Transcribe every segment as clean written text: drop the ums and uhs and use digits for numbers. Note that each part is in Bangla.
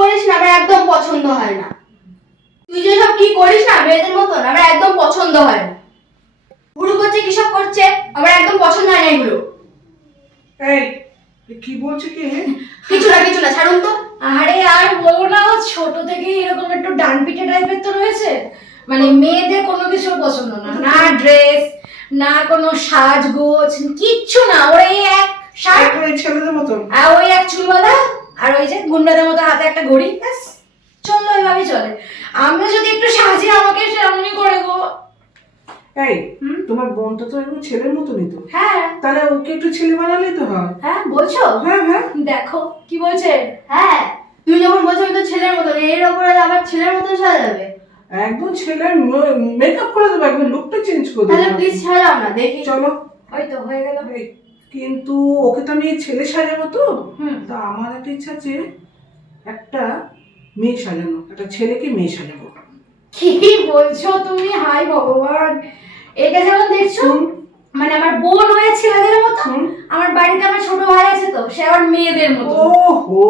করিস না আমার একদম পছন্দ হয় না। তুই যেসব কি করিস না মেয়েদের মতন আমার একদম পছন্দ হয় না। ভুরু করছে কিসব করছে আমার একদম পছন্দ হয় না এগুলো। এই কি বলছে কি? কিছু না ছাড়ুন তো। আরে আর বলো না, ও ছোট থেকেই এরকম একটু ডানপিটে টাইপের তো রয়েছে। মানে মেয়েদের কোনো কিছু পছন্দ না, না ড্রেস, না কোনো সাজগোজ, কিচ্ছু না। ওই এক শার্ট, ওই ছেলেদের মতন, আর ওই এক চুলওয়ালা, আর ওই যে গুন্ডাদের মতো হাতে একটা ঘড়ি, ব্যাস চললো, ওইভাবেই চলে। আমি যদি একটু সাজি আমাকে সেরকমই করে গো। এই তোমার বোনটা তো এরকম ছেলের মতনই তো। হ্যাঁ তাহলে ওকে একটু ছেলে বানালেই তো হয়। হ্যাঁ বলছো? হ্যাঁ হ্যাঁ, দেখো কি বলছে। হ্যাঁ তুই যখন বলছো আমি তো ছেলের মতন, এর ওপরে আবার ছেলের মতন সাজাবে? একদম ছেলের মেকআপ করে দেবো, একদম লুকটা চেঞ্জ করে দেবো। তাহলে প্লিজ সাজাও না দেখি। চলো। ওই তো হয়ে গেল। এই, কিন্তু ওকে তো আমি ছেলে সাজাবো তো। হুম। তা আমার একটা ইচ্ছা আছে একটা মেয়ে সাজানো, একটা ছেলেকে মেয়ে সাজাবো। কি বলছো তুমি? হাই ভগবান, এটা যেমন দেখছো মানে আমার বোন হয়ে ছেলেদের মতো, আমার বাড়িতে আমার ছোট ভাই আছে তো সে আবার মেয়েদের মতো। ওহো,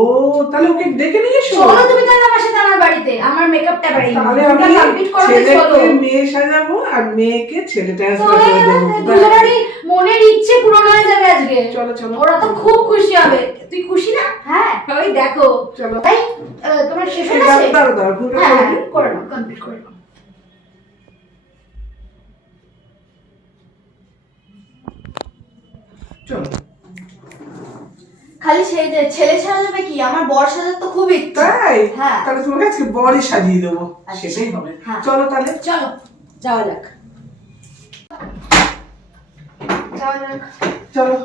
তাহলে ওকে ডেকে নিয়ে এসো। চলো তুমি তাহলে আমার সাথে আমার বাড়িতে, আমার মেকআপটা বাড়ি তাহলে আমি কমপ্লিট করতে চলো। ছেলেকে মেয়ে সাজাবো আর মেয়েকে ছেলে ট্রান্সফার করে দেবো। দুজনেরই মনের ইচ্ছে পূরণ হয়ে যাবে আজকে। চলো চলো, ওরা তো খুব খুশি হবে। তুই খুশি না? হ্যাঁ ওই দেখো। চলো। তাই তোমার শেষ হয়ে গেছে? দাঁড়াও দাঁড়াও, ভুলটা হ্যাঁ করে দিই। করে নাও, কমপ্লিট করে নাও। চলো। খালি সেই যে ছেলে সাজাবে কি, আমার বর সাজার তো খুব ইচ্ছা। তাই? হ্যাঁ তাহলে তোমাকে আজকে বরই সাজিয়ে দেবো, আচ্ছা। সেটাই হবে। হ্যাঁ। চলো তাহলে। চলো যাওয়া যাক। যাওয়া যাক। চলো।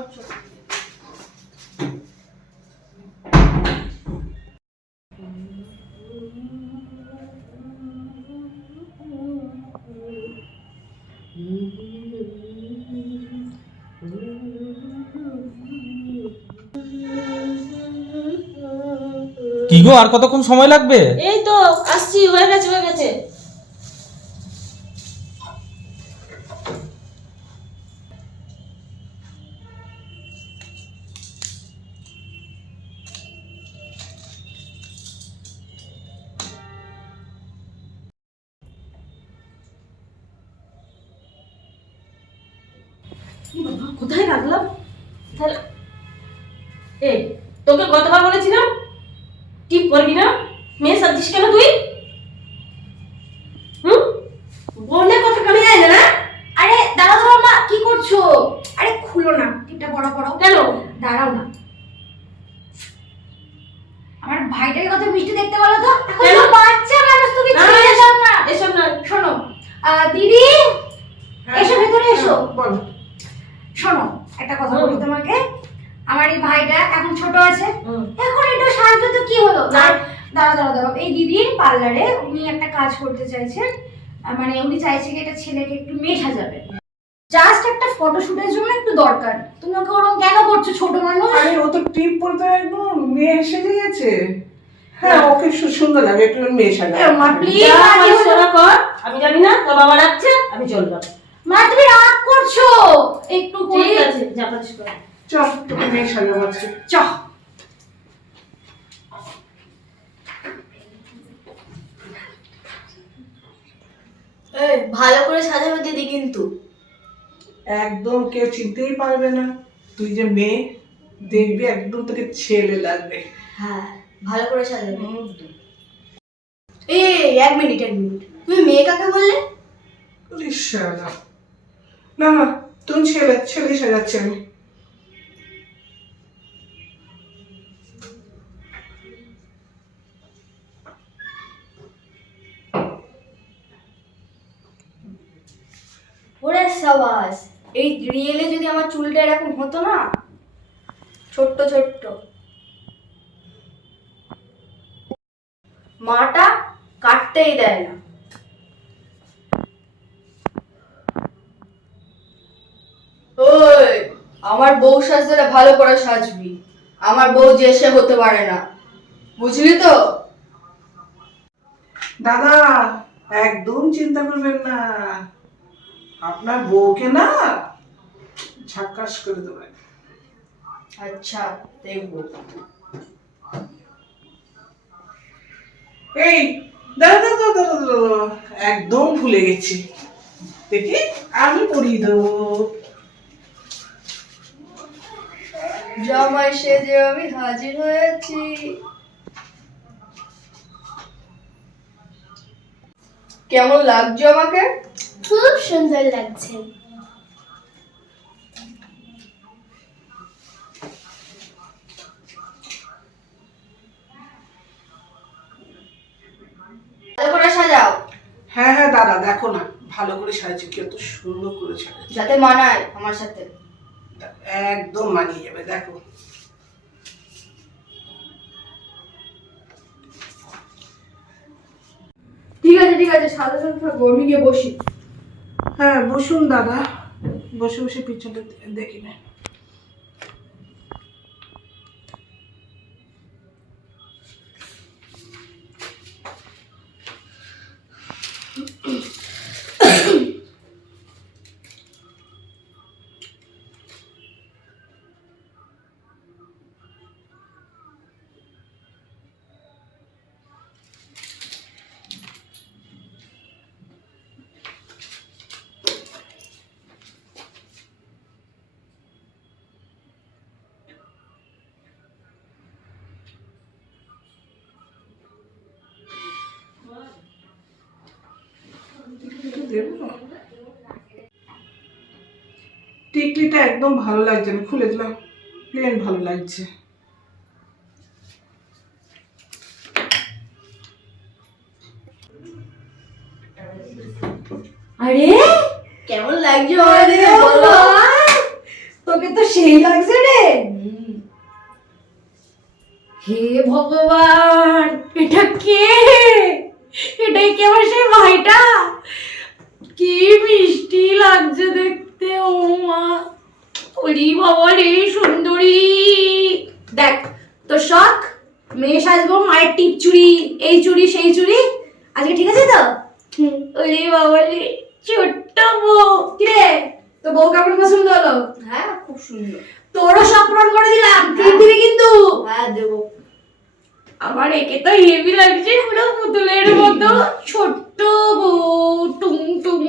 কি গো, আর কতক্ষণ সময় লাগবে? এই তো আসছি, হয়ে গেছে হয়ে গেছে। কি বাবা, কোথায় রাখলাম? তাহলে এই তোকে কতবার বলেছিলাম টিপ করবি না? মেয়ে সাজিস কেন তুই? হুম, বললে কথা কানে যায় না? আরে দাঁড়াও দাঁড়াও মা, কি করছো? আরে খুলো না টিপটা, পড়ো পড়ো। কেন? দাঁড়াও না, আমার ভাইটাকে কত মিষ্টি দেখতে বলো তো। এখন কেন? তো বাচ্চা মানুষ, তুমি না, ছেড়ে দাও না। এসব না। শোনো দিদি, হ্যাঁ। এসো ভেতরে এসো। বলো। শোনো একটা কথা বলি তোমাকে, আমার এই ভাইটা এখন ছোট আছে, হুম। এখন একটু সাহায্য তো কি হলো। না। দাঁড়াও দাঁড়াও দাঁড়াও, এই দিদির পার্লারে উনি একটা কাজ করতে চাইছেন, মানে উনি চাইছে কি একটা ছেলেকে একটু মেয়ে সাজাবে, জাস্ট একটা ফটোশুটের জন্য একটু দরকার। তুমি ওকে ওরকম কেন করছো? ছোট মানুষ। আরে ও তো টিপ পরতে একদম মেয়ে সেজে গেছে। হ্যাঁ, ওকে সুন্দর লাগে, একটু মেয়ে সাজা। মা প্লিজ, যা আমার সেবা কর, আমি জানি না তোর বাবা রাখছে, আমি চললাম। মা তুমি রাগ করছো একটু ঠিক করে। আছে, যা পারিস কর। চল তোকে মেয়ে সাজাবো আজকে। চ এই ভালো করে সাজাবে দিদি কিন্তু। একদম কেউ চিনতেই পারবে না তুই যে মেয়ে, দেখবি একদম তোকে ছেলে লাগবে। হ্যাঁ ভালো করে সাজাবে। এই এক মিনিট তুমি মেয়ে কাকে বললে? শালা। না না, তুমি ছেলে সাজাচ্ছি আমি। ওরে সাবাস, এই রিয়েলে যদি আমার চুলটা এরকম হতো না, ছোট্ট ছোট্ট, মাটা কাটতেই দেয় না। ওই আমার বউ সাজতে ভালো করে সাজবি, আমার বউ যে সে হতে পারে না, বুঝলি তো? দাদা একদম চিন্তা করবেন না, আপনার বউকে না ঝাক্কাস করে দেবেন। আচ্ছা দেখবো। এই দাঁড়া দাঁড়া দাঁড়া দাঁড়া দাঁড়া, একদম ভুলে গেছি। দেখি আমি পরিয়ে দেবো। জামাই সেজে আমি হাজির হয়েছি। কেমন লাগছে আমাকে? খুব সুন্দর লাগছে। ভালো করে সাজাও, হ্যাঁ হ্যাঁ দাদা, দেখো না ভালো করে সাজিয়েছি, কত সুন্দর করে সাজিয়েছি। যাতে মানায় আমার সাথে। দেখো, একদম মানিয়ে যাবে। দেখো ঠিক আছে ঠিক আছে, সাজানো থাকবো, আমি গিয়ে বসি। হ্যাঁ বসুন দাদা, বসে বসে পিছনে দেখি না। টিকলিটা একদম ভালো লাগছে না, খুলে দিলাম, প্লেন ভালো লাগছে। আরে কেমন লাগছে আরে ভাই, তোকে তো সেই লাগছে রে। হে ভগবান, এটা কে? এটাই কি আমার সেই ভাইটা? কি মিষ্টি লাগছে দেখতে। ও মা, ওরে বাবা রে সুন্দরী। দেখ তোর শখ, মেয়ে সাজবো, মায়ের টিপ চুড়ি, এই চুড়ি সেই চুড়ি, আজকে ঠিক আছে তো? ওরে বাবা রে ছোট্ট বউ। কিরে তোর বউ কেমন পছন্দ হলো? হ্যাঁ খুব সুন্দর। তোরও সব পূরণ করে দিলাম, ট্রিট দিবি কিন্তু। হ্যাঁ দেবো। আমার একে তো হেভি লাগছে, পুরো পুতুলের মতো ছোট্ট বউ টুং টুং।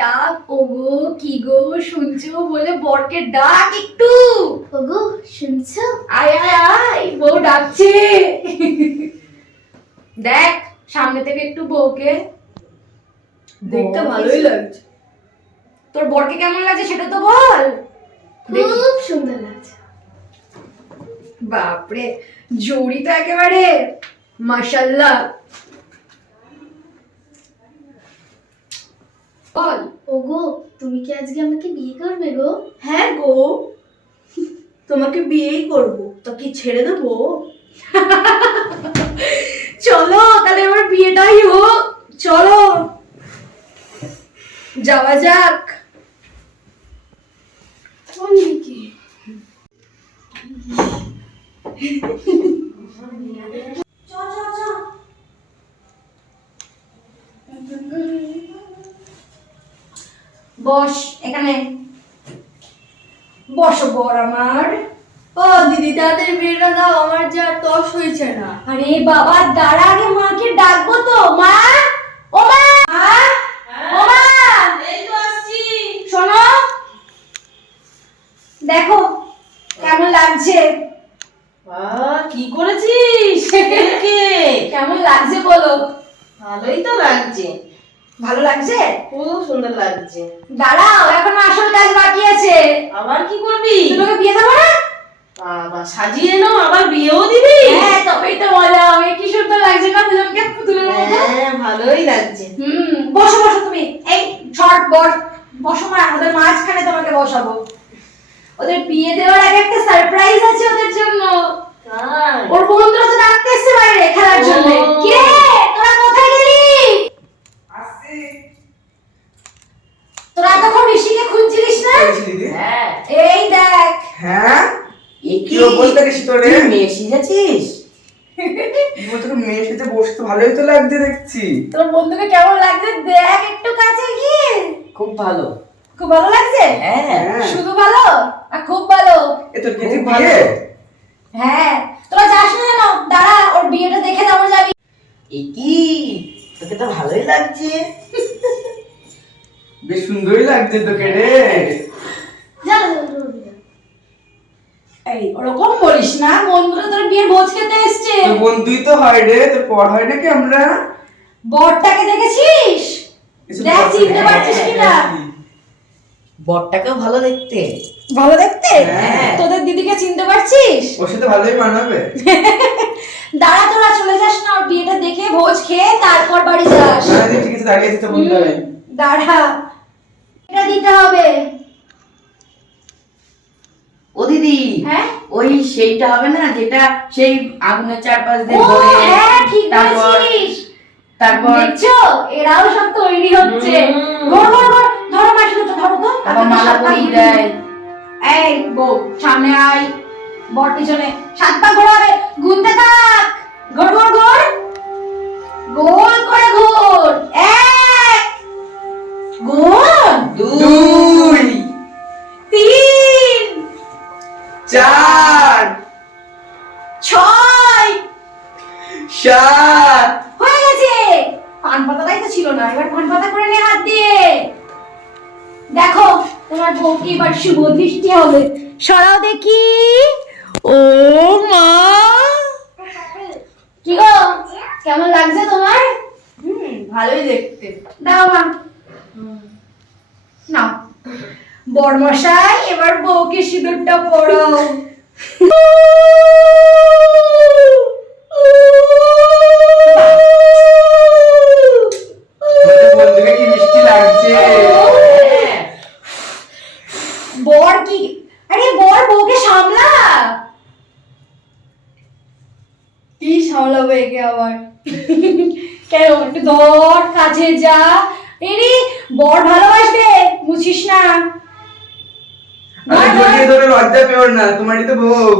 ডাক ওগো, কি গো শুনছো বলে বরকে ডাক একটু। ওগো শুনছো? আয় আয় আয়, বউ ডাকছে। দেখ সামনে থেকে একটু বউকে। দেখতে ভালোই লাগছে। তোর বরকে কেমন লাগছে সেটা তো বল। খুব সুন্দর লাগছে। বাপরে, জুড়ি তো একেবারে মাশাআল্লাহ। বল। ওগো তুমি কি আজকে আমাকে বিয়ে করবে গো? হ্যাঁ গো, তোমাকে বিয়েই করবো, তো কি ছেড়ে দেবো? চলো তাহলে আমার বিয়েটাই হোক, চলো যাওয়া যাক। কোন দিকে? বস এখানে, বসো বর আমার। ও দিদি তাদের বিয়েটা দাও, আমার যা তস হয়েছে না। আরে বাবা দাঁড়া, আগে মাকে ডাকবো তো। মা, ও মা, ও মা, এই তো আসছি। শোনো, দেখো কেমন লাগছে। কি করেছিস? কে? কেমন লাগছে বলো। ভালোই তো লাগছে, ভালো লাগছে? খুব সুন্দর লাগছে। দাঁড়াও, এখনো আসল কাজ বাকি আছে। আবার কি করবি? তোমাকে বিয়ে দেবো না? বাবা সাজিয়ে নাও, আবার বিয়েও দিবি? হ্যাঁ তবেই তো মজা হবে। কি সুন্দর লাগছে না দুজনকে পুতুলের মতো। হ্যাঁ ভালোই লাগছে। বসো বসো তুমি, এই ছট বস, বসো মা, ওদের মাঝখানে তোমাকে বসাবো। ওদের বিয়ে দেওয়ার আগে একটা সারপ্রাইজ আছে ওদের জন্য। তাই? ওর বন্ধুরা তো ডাকতে এসছে বাইরে খেলার জন্য। ও। কি রে তোরা কোথায় গেলি? আসছি। তোরা এতক্ষণ ঋষিকে খুঁজছিলিস না? হ্যাঁ। এই দেখ। হ্যাঁ এ কি অবস্থা রে শীতরে? তুই মেয়ে সেজেছিস? তোকে মেয়ের সাথে বসে তো ভালোই তো লাগছে দেখছি। তোর বন্ধুকে কেমন লাগছে দেখ একটু কাছে গিয়ে। খুব ভালো। খুব ভালো লাগছে? হ্যাঁ। শুধু ভালো আর খুব ভালো? এ তোর কিছু খুব ভালো। বিয়ে? হ্যাঁ, তোরা যাস না কেন? দাঁড়া, ওর বিয়েটা দেখে তারপর যাবি। এ কি তোকে তো ভালোই লাগছে। বেশ সুন্দরই লাগছে তোকে রে। যা যা, যা, যা। এই ওরকম বলিস না, বন্ধুরা তোর বিয়ের ভোজ খেতে এসছে। তোর বন্ধুই তো হয় রে, তোর পর হয় নাকি আমরা? বরটাকে দেখেছিস? এসব দেখ বলতে চিনতে হ্যাঁ, পারছিস কিনা? বরটাকেও ভালো দেখতে। ভালো দেখতে? হ্যাঁ। তোদের দিদিকে চিনতে পারছিস? ওর সাথে ভালোই মানাবে। দাঁড়া, তোরা চলে যাস না, ওর বিয়েটা দেখে ভোজ খেয়ে তারপর বাড়ি যাস। না যে ঠিক আছে, দাঁড়িয়ে আছে তো বলতে হবে। দাঁড়া, এটা দিতে হবে। ও দিদি, হ্যাঁ? ওই সেইটা হবে না যেটা সেই আগুনের চারপাশ দিয়ে ও ঘোরে? হ্যাঁ, ঠিক তারপর বলেছিস। তারপর দেখছো, এরাও সব তৈরি হচ্ছে। ঘর ঘর ঘর, ধরো মাসি, তো ধরো তো। আবার মালা পরিয়ে দেয়। এই বউ, সামনে আয়, বর পিছনে। 7 পা ঘোরাবে, গুনতে থাক। ঘোর ঘোর ঘোর, গোল করে ঘোর। 1 গোল, 2 3 4 6 7 হয়ে গেছে। পান পাতাটাই তো ছিল না, এবার পান পাতা করে নে হাত দিয়ে। দেখো তোমার বউকে এবার শুভ দৃষ্টি হবে। সরাও দেখি। ও মা, কি গো, কেমন লাগছে তোমার? ভালোই দেখতে। দাও মা, নাও। বড়মশাই, এবার বউকে সিঁদুরটা পরাও। আমাদের বন্ধুকে কি মিষ্টি লাগছে। বর কি, আরে বর বউকে সামলা। কি সামলাবো একে আবার? কেন, একটু ধর, কাছে যা। এরে বর ভালোবাসবে, বুঝিস না। আরে জড়িয়ে ধরে লজ্জা পেও না, তোমারই তো বউ।